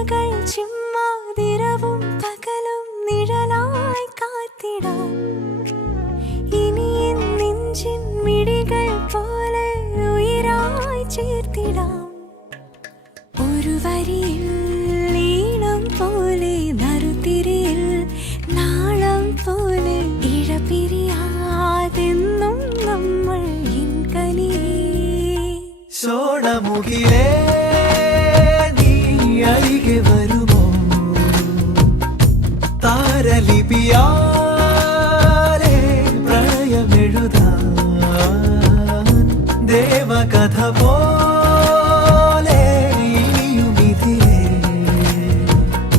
ഓർമ്മകൾ ചിമ്മാതിരവും പകലും നിഴലായി കാത്തിടാം. ഇനി എൻ നെഞ്ചിൻ മിഴികൾ പോലെ ഉയിരായി ചേർത്തിടാം. ഒരു വരി